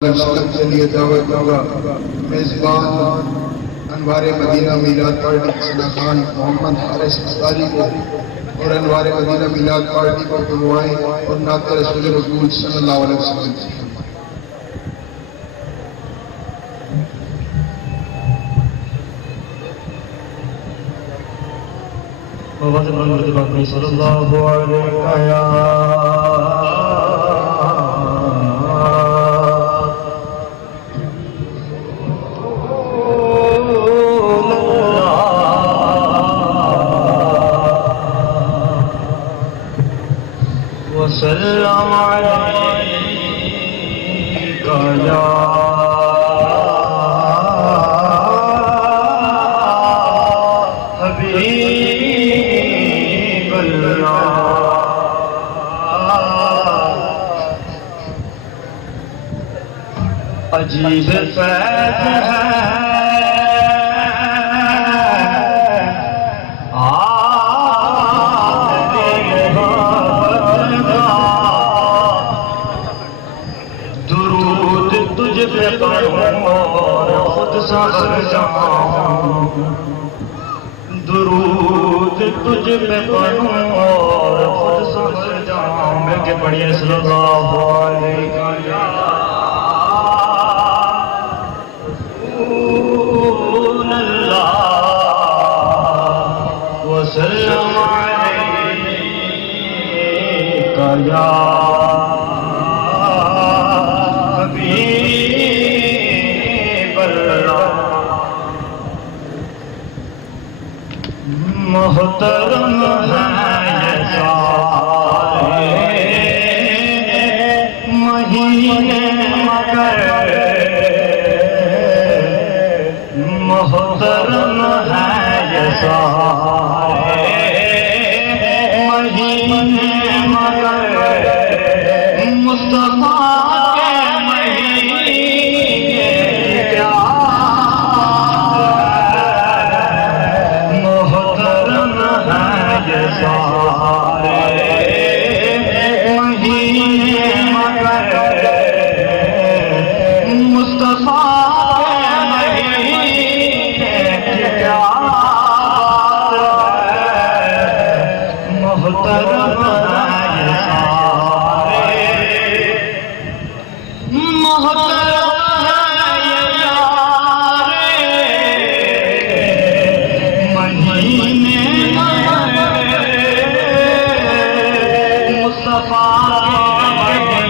वसल्लम के लिए दावत दूंगा। मेज़बान अनवारे मदीना मिलाद पार्टी के सना खान मोहम्मद हारिस अंसारी को और अनवारे मदीना मिलाद पार्टी को दुआएं और नात रसूल सल्लल्लाहु अलैहि वसल्लम। सल्लल्लाहु वसल्लम अलैका या हबीब अल्लाह। अजीब फैज़ है तुझ पे पढ़ूं और खुद सबर जाऊं, दुरूद तुझ पे पढ़ूं और खुद सबर जाऊं। मैं के पढ़िए सल्लल्लाहु अलैहि वसल्लम अलैका या मोहतरम है सारे महीने मगर मोहतरम है सारे महीने मगर मुस्तफा के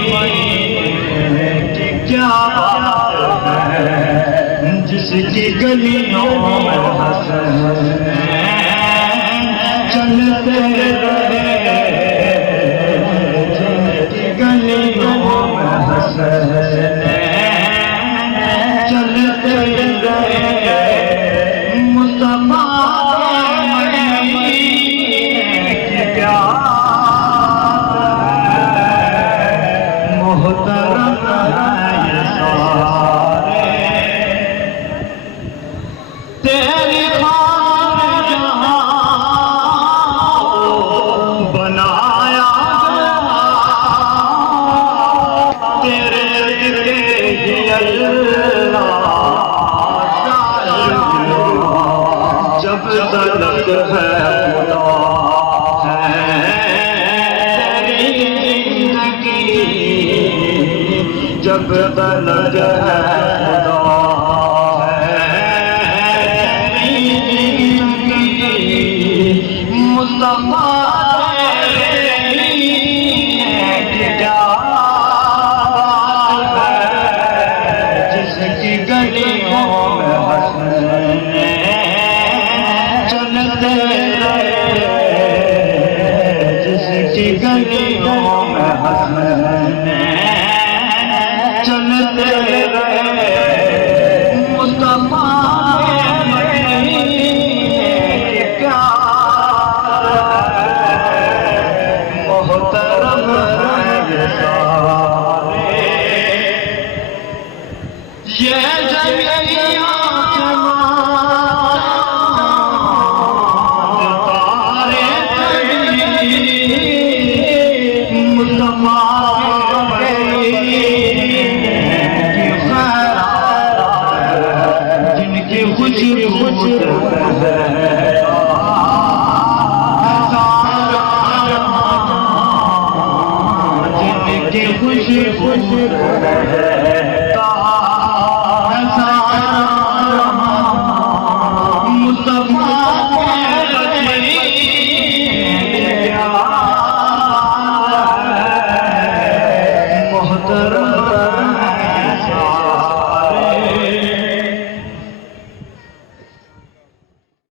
महीने क्या जिसकी गलियों में हसन चलते रहे, जिनकी गलियों में हसन चलते रहे, मुस्तफा की प्यार मोहतरम है सारे। तेरी खातिर जहां बनाया तेरे दिले ही अल्लाह। जब तलक है खुदा है तेरी जिंदगी, जब तलक है खुदा मुस्तफा जिसकी गलियों में हसन चलते रहे, जिसकी गलियों में हसन चलते रहे, मुस्तफा मोहतरम है सारे। ये जमिया तारे मुस्तफा खुश है